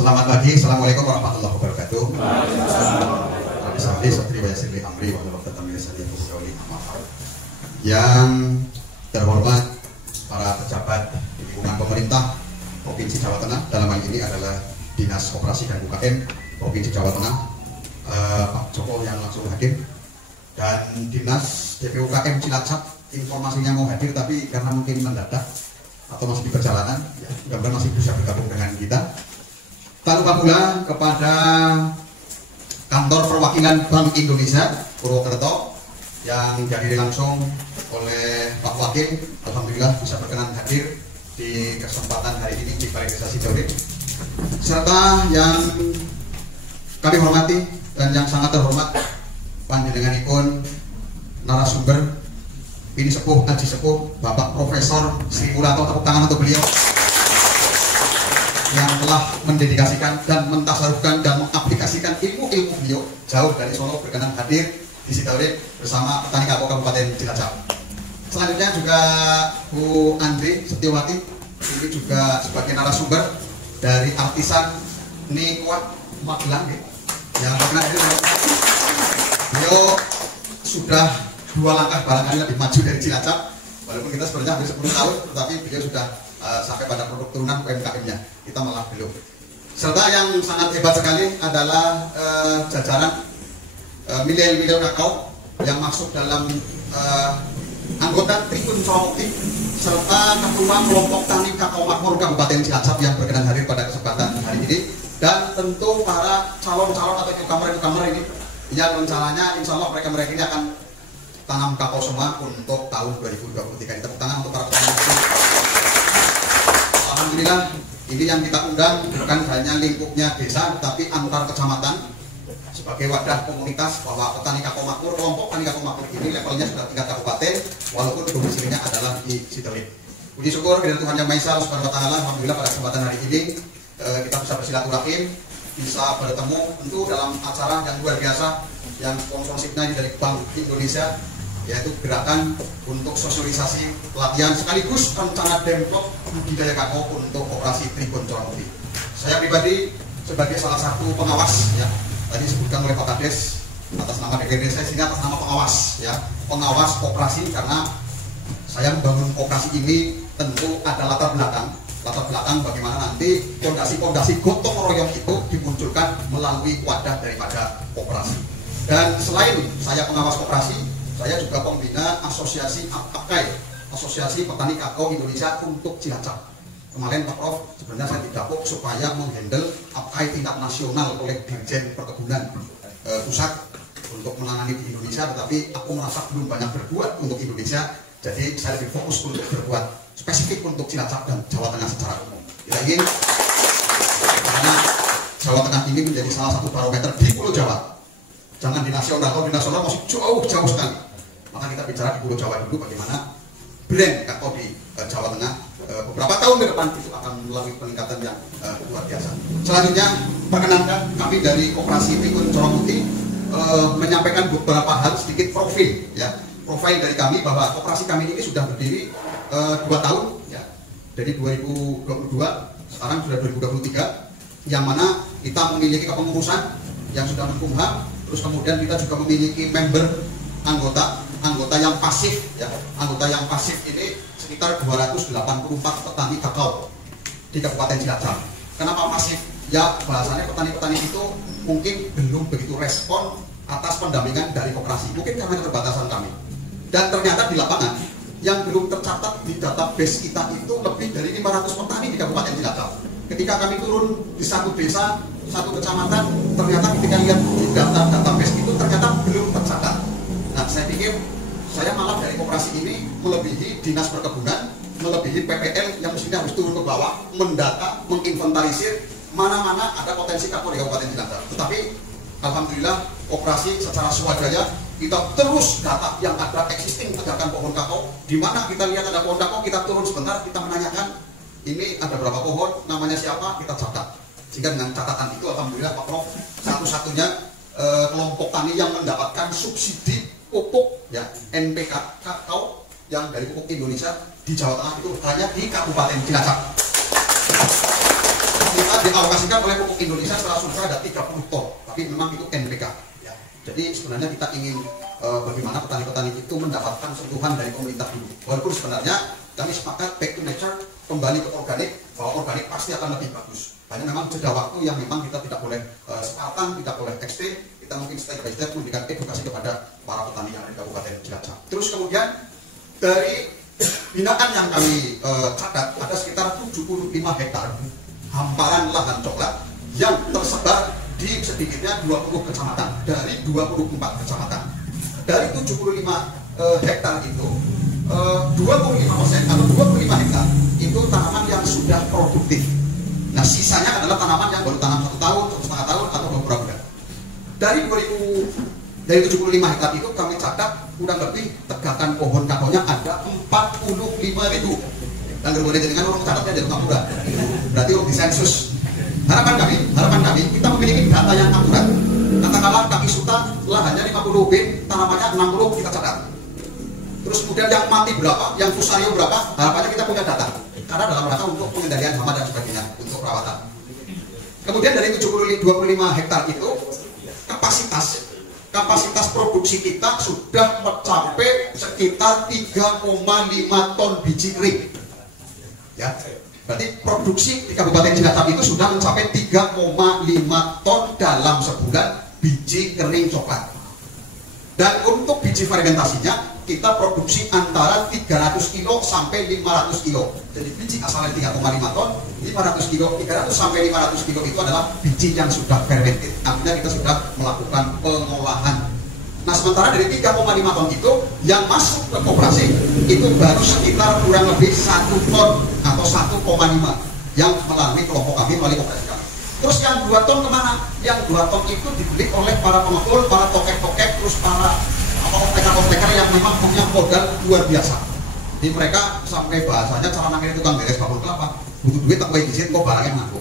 Selamat pagi, Assalamualaikum warahmatullahi wabarakatuh. Yang terhormat para pejabat di lingkungan pemerintah Provinsi Jawa Tengah, dalam hal ini adalah Dinas Koperasi dan UKM Provinsi Jawa Tengah, Pak Joko yang langsung hadir, dan Dinas DPUKM Cilacap informasinya mau hadir tapi karena mungkin mendadak atau masih di perjalanan, ya, mudah-mudahan masih bisa bergabung dengan kita. Tak lupa pula kepada Kantor Perwakilan Bank Indonesia Purwokerto yang dihadiri langsung oleh Pak Wakil, alhamdulillah bisa berkenan hadir di kesempatan hari ini di Balai Desa Sidoarjo, serta yang kami hormati dan yang sangat terhormat panjenenganipun narasumber ini sepuh Haji Sepuh Bapak Profesor Sri Murato, tepuk tangan untuk beliau yang telah mendedikasikan dan mentasarufkan dan mengaplikasikan ilmu-ilmu beliau jauh dari Solo, berkenan hadir di Sidoarjo bersama petani kakao Kabupaten Cilacap. Selanjutnya juga Bu Andri Setiawati, ini juga sebagai narasumber dari artisan Nikuat Magelang yang berkenan hadir. Beliau sudah 2 langkah barangkali lebih maju dari Cilacap, walaupun kita sebenarnya hampir 10 tahun, tetapi beliau sudah sampai pada produk turunan UMKM-nya, kita malah belum. Serta yang sangat hebat sekali adalah jajaran milenial kakao yang masuk dalam anggota Tribun Cawati serta ketua kelompok tani kakao makmur Kabupaten Cilacap yang berkenan hadir pada kesempatan hari ini, dan tentu para calon-calon atau newcomer ini yang rencananya insya Allah mereka ini akan tanam kakao semua untuk tahun 2023. Tepuk tangan untuk para petani. Alhamdulillah, ini yang kita undang bukan hanya lingkupnya desa, tapi antar kecamatan sebagai wadah komunitas bahwa petani kakao makmur, kelompok petani kakao makmur ini levelnya sudah tingkat kabupaten, walaupun domisilinya adalah di Sidoarjo. Puji syukur kepada Tuhan Yang Maha Esa Subhanahu wa Ta'ala, alhamdulillah pada kesempatan hari ini kita bisa bersilaturahim, bisa bertemu tentu dalam acara yang luar biasa yang sponsorshipnya dari Bank Indonesia, yaitu gerakan untuk sosialisasi pelatihan sekaligus rencana Demplok budidaya kakao untuk operasi Tribun Cawati. Saya pribadi sebagai salah satu pengawas, ya, tadi disebutkan oleh Pak Kades atas nama DPRD, saya sini atas nama pengawas, ya, pengawas koperasi, karena saya membangun koperasi ini tentu ada latar belakang bagaimana nanti fondasi gotong royong itu dimunculkan melalui wadah daripada koperasi. Dan selain saya pengawas koperasi, saya juga pembina asosiasi APKAI, Asosiasi Petani Kakao Indonesia untuk Cilacap. Kemarin Pak Prof, sebenarnya saya didapuk supaya menghandle APKAI tingkat nasional oleh Dirjen Perkebunan Pusat untuk menangani di Indonesia, tetapi aku merasa belum banyak berbuat untuk Indonesia, jadi saya lebih fokus untuk berbuat spesifik untuk Cilacap dan Jawa Tengah secara umum. Kita ingin, karena Jawa Tengah ini menjadi salah satu barometer di Pulau Jawa. Jangan di nasional, kalau di nasional masih jauh sekali. Maka kita bicara di Pulau Jawa dulu bagaimana brand kakao di Jawa Tengah beberapa tahun ke depan itu akan melalui peningkatan yang luar biasa. Selanjutnya, perkenankan kami dari Koperasi Tribun Cawati menyampaikan beberapa hal sedikit profil, ya, profil dari kami bahwa koperasi kami ini sudah berdiri 2 tahun, ya, dari 2022 sekarang sudah 2023, yang mana kita memiliki kepengurusan yang sudah menkumham. Terus kemudian kita juga memiliki member anggota yang pasif, ya. Anggota yang pasif ini sekitar 284 petani kakao di Kabupaten Cilacap. Kenapa pasif? Ya bahasanya petani-petani itu mungkin belum begitu respon atas pendampingan dari koperasi, mungkin karena keterbatasan kami. Dan ternyata di lapangan yang belum tercatat di database kita itu lebih dari 500 petani di Kabupaten Cilacap. Ketika kami turun di satu desa, satu kecamatan, ternyata ketika lihat di database itu ternyata belum tercatat. Nah, saya pikir saya malah dari koperasi ini melebihi Dinas Perkebunan, melebihi PPL yang mestinya harus turun ke bawah, mendata, menginventarisir mana-mana ada potensi kakao di Kabupaten Cilacap. Tetapi alhamdulillah koperasi secara swadaya kita terus data yang ada existing tegakan pohon kakao. Di mana kita lihat ada pohon kakao, kita turun sebentar, kita menanyakan ini ada berapa pohon, namanya siapa, kita catat. Sehingga dengan catatan itu alhamdulillah Pak Prof, satu-satunya kelompok tani yang mendapatkan subsidi pupuk, ya, NPK kakao yang dari Pupuk Indonesia di Jawa Tengah itu hanya di Kabupaten Cilacap. kita dialokasikan oleh pupuk Indonesia secara survei ada 30 ton, tapi memang itu NPK. Ya. Jadi sebenarnya kita ingin bagaimana petani-petani itu mendapatkan sentuhan dari pemerintah dulu. Walaupun sebenarnya kami sepakat back to nature, kembali ke organik, bahwa organik pasti akan lebih bagus. Hanya memang jeda waktu yang memang kita tidak boleh Spartan, tidak boleh ekstrim. Kita mungkin step by step memberikan edukasi kepada para petani yang ada di Kabupaten Cilacap. Terus kemudian dari binaan yang kami catat ada sekitar 75 hektar hamparan lahan coklat yang tersebar di sedikitnya 20 kecamatan dari 24 kecamatan. Dari 75 hektar itu 25% atau 25 hektar itu tanaman yang sudah produktif. Nah sisanya adalah tanaman yang baru tanam 1 tahun, 1,5 tahun atau beberapa bulan. Dari 75 hektar itu kami catat kurang lebih tegakan pohon kakonya ada 45.000. Dan kemudian dengan orang catatnya dari Singapura. Berarti di sensus. Harapan kami kita memiliki data yang akurat. Katakanlah kaki suta lahannya 50 bin, tanamannya 60 kita catat. Terus kemudian yang mati berapa, yang fusario berapa, harapannya kita punya data. Karena dalam rangka untuk pengendalian hama dan sebagainya, untuk perawatan. Kemudian dari 25 hektar itu kapasitas produksi kita sudah mencapai sekitar 3,5 ton biji kering. Ya, berarti produksi di Kabupaten Cilacap itu sudah mencapai 3,5 ton dalam sebulan biji kering coklat. Dan untuk biji fermentasinya kita produksi antara 300 kilo sampai 500 kilo. Jadi biji asalnya 3,5 ton, 500 kilo, 300 sampai 500 kilo itu adalah biji yang sudah fermented. Artinya kita sudah melakukan pengolahan. Nah sementara dari 3,5 ton itu yang masuk ke koperasi itu baru sekitar kurang lebih 1 ton atau 1,5 yang melalui kelompok kami, melalui koperasi kami. Terus yang 2 ton kemana? Yang 2 ton itu dibeli oleh para pengepul, para tokek-tokek, terus para osteker-osteker yang memang punya modal luar biasa. Jadi mereka sampai bahasanya cara nangkir tukang beres bakul kelapa, butuh duit tak boleh disit kok barangnya ngaku.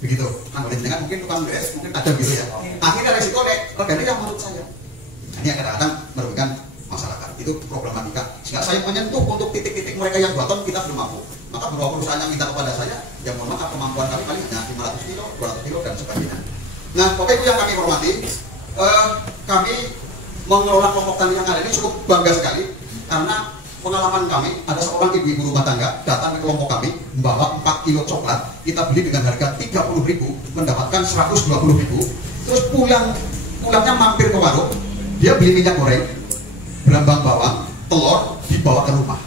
Begitu. Nah boleh dengan mungkin tukang beres mungkin ada gitu ya. Akhirnya resiko regane yang menurut saya. Nah, ini yang kadang-kadang merugikan masyarakat. Itu problematika. Sehingga saya menyentuh untuk titik-titik mereka yang 2 ton kita belum mampu. Maka beberapa perusahaan yang minta kepada saya, yang mohon maaf kemampuan kami paling hanya 500 kilo, 200 kilo dan sebagainya. Nah, Bapak Ibu yang kami hormati, kami mengelola kelompok tani yang ada ini cukup bangga sekali karena pengalaman kami ada seorang ibu-ibu rumah tangga datang ke kelompok kami membawa 4 kilo coklat, kita beli dengan harga 30.000 mendapatkan 120.000. Terus pulangnya mampir ke warung, dia beli minyak goreng, berambang bawang, telur dibawa ke rumah.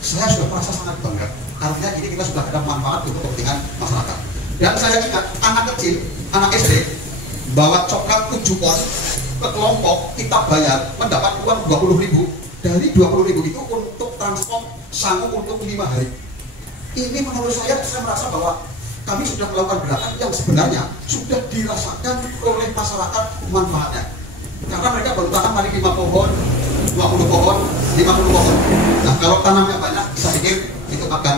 Saya sudah merasa sangat bangga. Artinya ini kita sudah ada manfaat untuk kepentingan masyarakat. Dan saya ingat anak kecil, anak SD bawa coklat 7 pon ke kelompok, kita bayar mendapat uang 20.000. Dari 20.000 itu untuk transport sanggup untuk 5 hari. Ini menurut saya merasa bahwa kami sudah melakukan gerakan yang sebenarnya sudah dirasakan oleh masyarakat manfaatnya. Karena mereka baru tanam hari 5 pohon, 20 pohon, 50 pohon. Nah kalau tanamnya banyak, saya pikir itu akan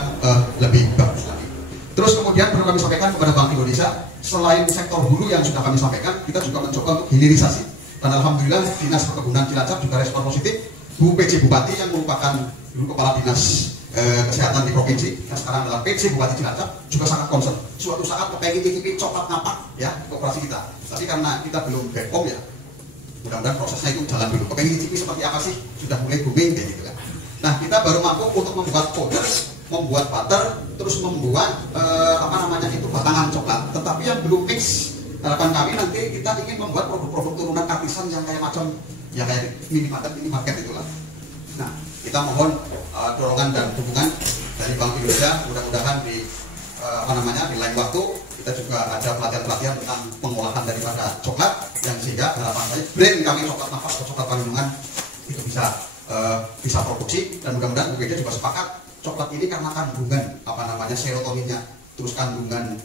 lebih bagus lagi. Terus kemudian perlu kami sampaikan kepada Bank Indonesia, selain sektor hulu yang sudah kami sampaikan, kita juga mencoba untuk hilirisasi. Dan alhamdulillah Dinas Perkebunan Cilacap juga respon positif. Bu PJ Bupati yang merupakan dulu Kepala Dinas Kesehatan di provinsi, yang sekarang adalah PJ Bupati Cilacap, juga sangat concern. Suatu saat kepengen cicipi coklat ngapak ya koperasi kita. Tapi karena kita belum BPOM ya, mudah-mudahan prosesnya itu jalan dulu. Kepengen cicipi seperti apa sih? Sudah mulai booming kayak gitu kan. Nah kita baru mampu untuk membuat powder, membuat butter, terus membuat batangan coklat. Tetapi yang belum mix. Harapan kami nanti kita ingin membuat produk-produk turunan artisan yang kayak macam ya kayak mini market itulah. Nah kita mohon dorongan dan dukungan dari Bank Indonesia. Mudah-mudahan di di lain waktu kita juga ada pelatihan-pelatihan tentang pengolahan daripada coklat yang sehingga harapan saya brand kami coklat nafas atau coklat Palindungan itu bisa produksi. Dan mudah-mudahan BPD juga sepakat coklat ini karena kandungan serotoninnya, terus kandungan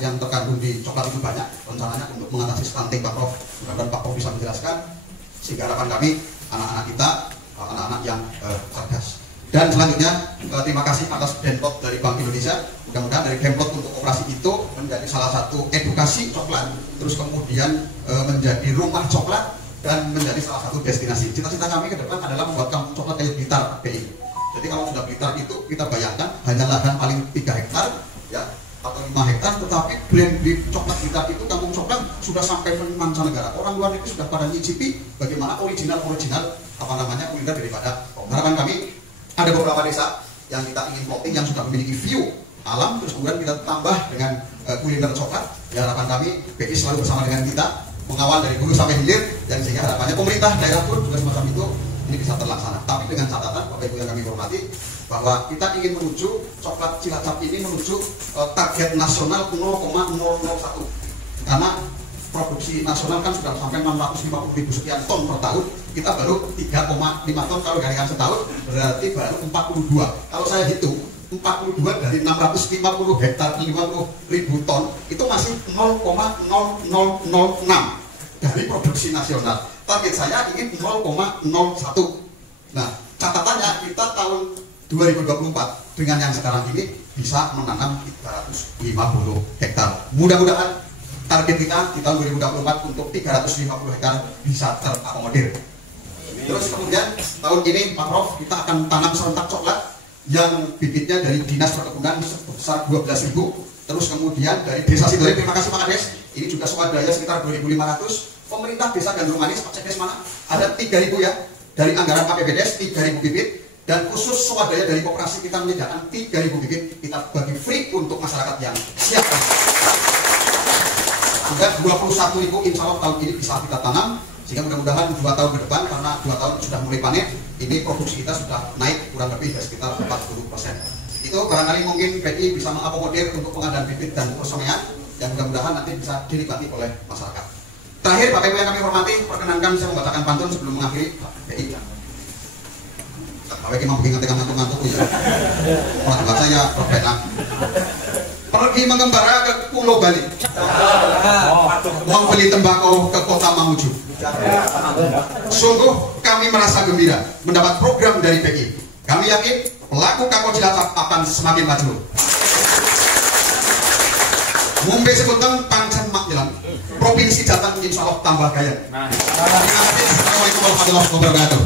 yang terkandung di coklat itu banyak, rencananya untuk mengatasi stunting. Pak Prof, mudah-mudahan Pak Prof bisa menjelaskan sehingga harapan kami anak-anak kita anak-anak yang cerdas. Dan selanjutnya terima kasih atas Demplot dari Bank Indonesia. Mudah-mudahan dari Demplot untuk operasi itu menjadi salah satu edukasi coklat, terus kemudian menjadi rumah coklat dan menjadi salah satu destinasi. Cita-cita kami ke depan adalah membuat kampung coklat kayak Blitar BI. Jadi kalau sudah Blitar itu kita bayangkan hanya lahan paling 3 hektar ya atau 5 hektar, tetapi brand coklat kita itu Kampung Coklat sudah sampai mancanegara. Orang luar negeri sudah pada nyicipi bagaimana original kuliner daripada. Harapan kami ada beberapa desa yang kita ingin plotting yang sudah memiliki view alam, terus kemudian kita tambah dengan kuliner coklat. Ya, harapan kami BI selalu bersama dengan kita mengawal dari hulu sampai hilir, dan sehingga harapannya pemerintah daerah pun juga semacam itu ini bisa terlaksana. Tapi dengan catatan Bapak Ibu yang kami hormati, bahwa kita ingin menuju coklat Cilacap ini menuju target nasional 0,001, karena produksi nasional kan sudah sampai 650.000 sekian ton per tahun, kita baru 3,5 ton. Kalau gantikan setahun berarti baru 42. Kalau saya hitung 42 dari 650 hektar 50.000 ton itu masih 0,0006 dari produksi nasional. Target saya ingin 0,01. Nah, catatannya kita tahun 2024 dengan yang sekarang ini bisa menanam 350 hektar. Mudah-mudahan target kita di tahun 2024 untuk 350 hektar bisa terakomodir. Terus kemudian tahun ini Pak Prof, kita akan tanam serentak coklat yang bibitnya dari Dinas Perkebunan sebesar 12.000. Terus kemudian dari Desa Sidoarjo, terima kasih Pak Kades, ini juga swadaya sekitar 2.500. Pemerintah Desa Gandrung Manis, Pak Cekdes mana? Ada 3.000 ya, dari anggaran APBDes 3.000 bibit, dan khusus swadaya dari koperasi kita menyediakan 3.000 bibit, kita bagi free untuk masyarakat yang siap. Sudah 21.000 insya Allah tahun ini bisa kita tanam, sehingga mudah-mudahan 2 tahun ke depan, karena 2 tahun sudah mulai panen, ini produksi kita sudah naik kurang lebih sekitar 40%. Itu barangkali mungkin BI bisa mengakomodir untuk pengadaan bibit dan persemian, yang mudah-mudahan nanti bisa dinikmati oleh masyarakat. Terakhir, Bapak Ibu yang kami hormati, perkenankan saya membacakan pantun sebelum mengakhiri BI. Bapak Ibu mau ingat dengan ngantuk-ngantuk ya. Orang baca ya perbedaan. Pergi mengembara ke Pulau Bali, membeli tembakau ke kota Mamuju. Sungguh kami merasa gembira mendapat program dari BI. Kami yakin pelaku Kampung Cilacap akan semakin maju. Mumbai Sekunteng pancen makmilan, provinsi Jateng insya Allah tambah kaya. Terima kasih. Assalamualaikum warahmatullahi wabarakatuh.